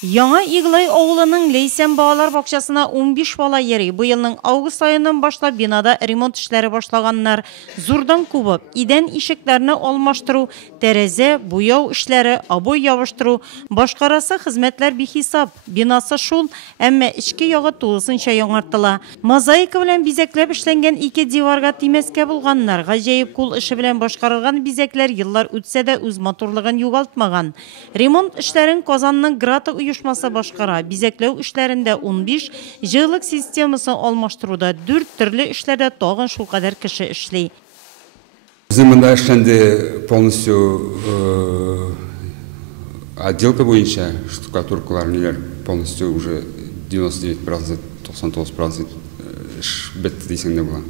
Яңа Иглай ауылының Лейсен балалар бақшасына 15 бала ери. Bu yılның август айынан башлап бинада ремонт эшләре башлаганнар. Зурдан кубып, идән ишекләрне алмаштыру, тәрәзә, буяу эшләре, обой ябыштыру, башкарасы хезмәтләр бихисап. Бинасы шул, әмма ичке ягы тулысынча яңартыла. Мозаика белән бизәкләп эшләнгән ике диварга тимәскә булганнар. Гаҗәеп кул эше белән башкарылган бизәкләр еллар үтсә дә үз матурлыгын югалтмаган. Ремонт эшләрен Казанның Грата уйышмасы башкара. Бизәкләү эшләрендә 15, җылык системасын алмаштыруда 4 төрле эшләрдә тагын шул кадәр кеше эшли. Безнең эшләнде полностью отделка буенча штукатуркалар полностью уже 99%, 99% бетте дисәң була.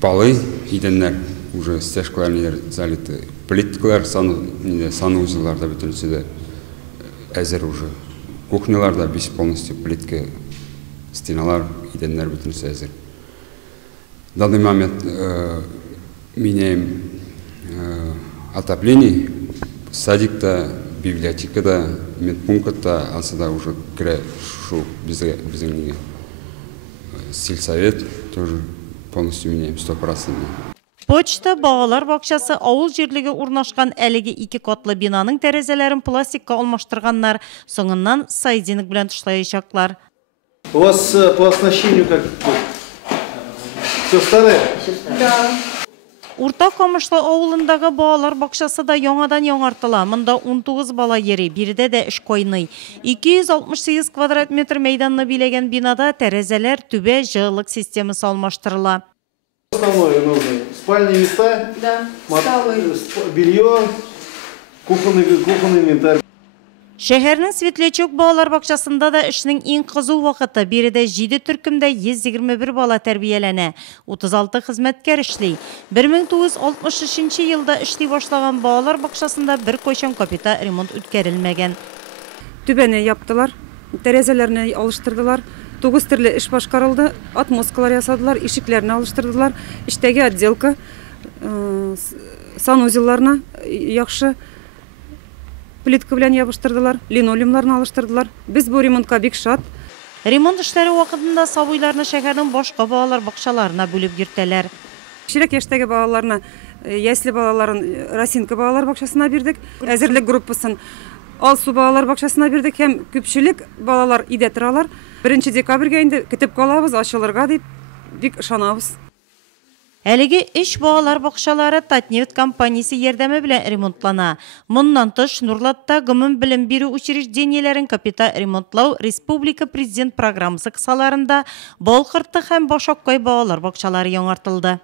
Полы, идәннәр уже стяжкалар залиты, плиткалар санузелларда бөтенесе дә әзер уже. Кухняларда без полностью плитка, стеналар, идәннәр бөтенесе әзер. В данный момент меняем отопление, садикта, библиотекада, медпунктта, асада уже шу безнең сельсовет тоже полностью меняем 100%. Почта балалар бакчасы авыл җирлеге урнашкан әлеге 2 катлы бинаның тәрәзәләрен пластикка алмаштырганнар, соңыннан сайдинг белән тушлаячаклар. У вас по оснащению как? Все старое? Да. Урта Камышлы авылындагы балалар бакчасы да яңадан яңартыла. Монда 19 бала йөри, биредә дә эш кайный. 268 квадрат метр мәйданны биләгән бинада тәрәзәләр, түбә, җылылык системасы алмаштырыла. Основное нужно спальные места, да, белье, кухонный инвентарь. Шәһәрнең Светлячок балалар бакчасында да эшнең иң кызу вакыты. Биредә 7 төркемдә 121 бала тәрбияләнә. 36 хезмәткәр эшли. 1963 елда эшли башлаган балалар бакчасында бер кайчан капиталь ремонт үткәрелмәгән. Түбәне яптылар, тәрәзәләрне алыштырдылар. 9 төрле эш башкарылды, отмосткалар ясадылар, ишекләрне алыштырдылар, иштәге отделка, санузелларны яхшы плитка белән ябыштырдылар, линолеумларны алыштырдылар. Без бу ремонтка бик шат. Ремонт эшләре вакытында сабыйларны шәһәрнең башка балалар бакчаларына бүлеп йөртәләр. Кичерәк яшьтәге балаларны, ясли балаларын Росинка балалар бакчасына бирдек, әзерлек группасын Алсу балалар бакчасына бирдек, һәм күпчелек балалар өйдә торалар. 1 декабрьгә инде көтеп калабыз, ачылырга дип бик ышанабыз. Әлеге 3 балалар бакчалары Татнефть компаниясе ярдәме белән ремонтлана. Моннан тыш Нурлатта гомум белем бирү учреждениеләрен капиталь ремонтлау Республика президент программасы кысаларында Балкырты һәм Башаккай балалар бакчалары яңартылды.